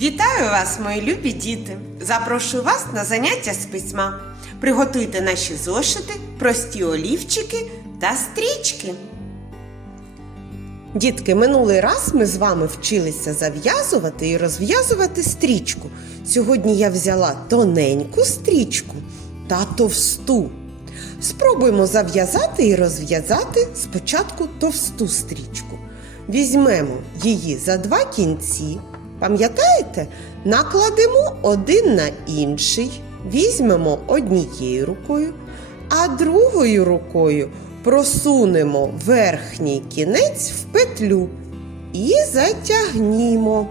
Вітаю вас, мої любі діти! Запрошую вас на заняття з письма. Приготуйте наші зошити, прості олівчики та стрічки. Дітки, минулий раз ми з вами вчилися зав'язувати і розв'язувати стрічку. Сьогодні я взяла тоненьку стрічку та товсту. Спробуємо зав'язати і розв'язати спочатку товсту стрічку. Візьмемо її за два кінці. Пам'ятаєте? Накладемо один на інший, візьмемо однією рукою, а другою рукою просунемо верхній кінець в петлю і затягнімо.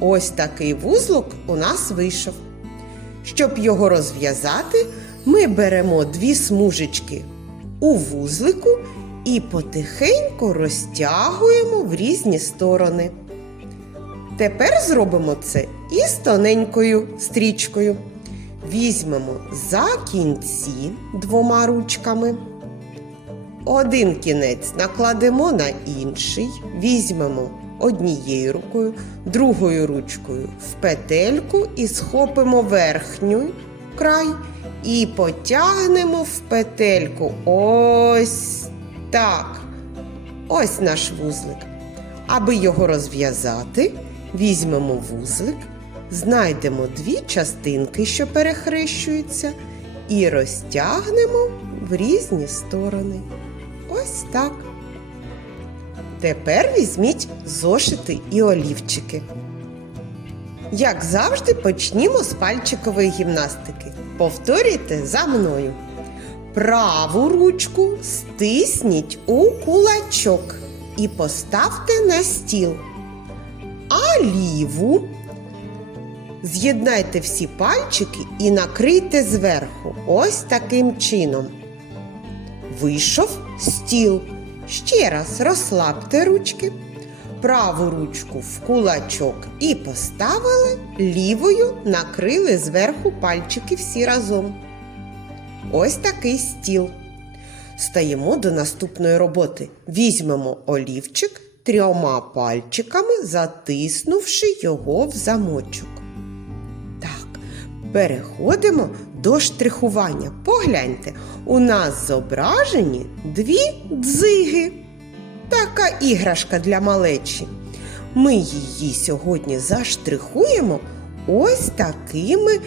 Ось такий вузлок у нас вийшов. Щоб його розв'язати, ми беремо дві смужечки у вузлику і потихеньку розтягуємо в різні сторони. Тепер зробимо це із тоненькою стрічкою. Візьмемо за кінці двома ручками. Один кінець накладемо на інший, візьмемо однією рукою, другою ручкою в петельку і схопимо верхню край і потягнемо в петельку. Ось так. Ось наш вузлик. Аби його розв'язати, візьмемо вузлик, знайдемо дві частинки, що перехрещуються, і розтягнемо в різні сторони. Ось так. Тепер візьміть зошити і олівчики. Як завжди, почнімо з пальчикової гімнастики. Повторюйте за мною. Праву ручку стисніть у кулачок і поставте на стіл. А ліву з'єднайте всі пальчики і накрийте зверху. Ось таким чином. Вийшов стіл. Ще раз розслабте ручки. Праву ручку в кулачок і поставили, лівою накрили зверху пальчики всі разом. Ось такий стіл. Стаємо до наступної роботи. Візьмемо олівчик трьома пальчиками, затиснувши його в замочок. Так, переходимо до штрихування. Погляньте, у нас зображені дві дзиги. Така іграшка для малечі. Ми її сьогодні заштрихуємо ось такими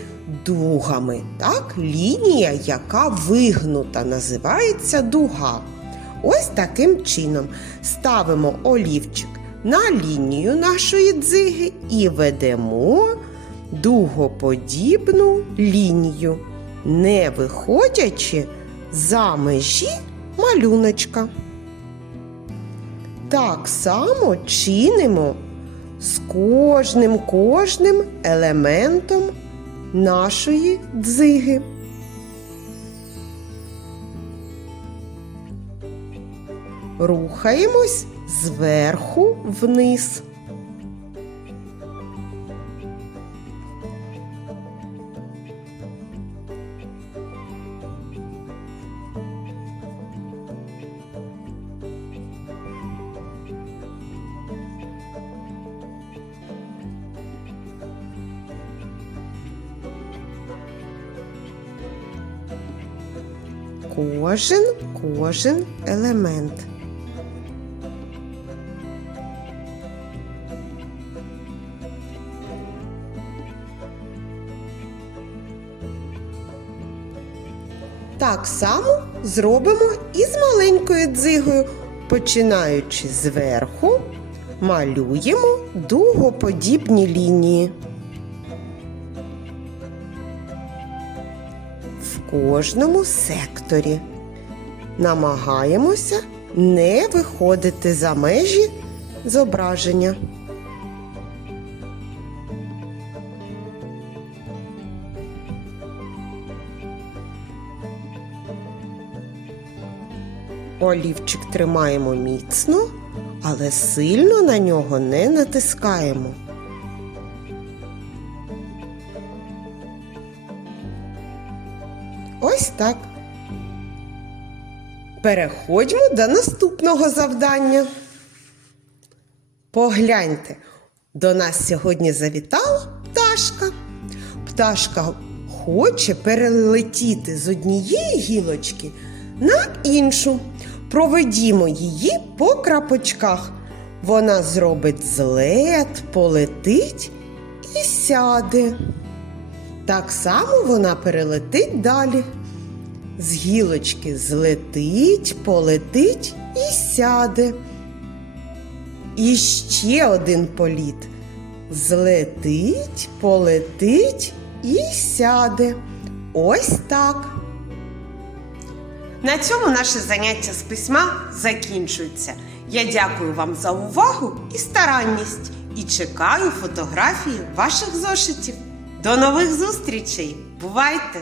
дугами. Так, лінія, яка вигнута, називається дуга. Ось таким чином ставимо олівчик на лінію нашої дзиги і ведемо дугоподібну лінію, не виходячи за межі малюночка. Так само чинимо з кожним кожним елементом нашої дзиги. Рухаємось зверху вниз. Кожен кожен елемент. Так само зробимо і з маленькою дзигою. Починаючи зверху, малюємо дугоподібні лінії. В кожному секторі. Намагаємося не виходити за межі зображення. Олівчик тримаємо міцно, але сильно на нього не натискаємо. Ось так. Переходьмо до наступного завдання. Погляньте, До нас сьогодні завітала пташка. Пташка хоче перелетіти з однієї гілочки на іншу. Проведімо її по крапочках. Вона зробить злет, полетить і сяде. Так само вона перелетить далі. З гілочки злетить, полетить і сяде. І ще один політ. Злетить, полетить і сяде. Ось так. На цьому наше заняття з письма закінчується. Я дякую вам за увагу і старанність і чекаю фотографії ваших зошитів. До нових зустрічей! Бувайте!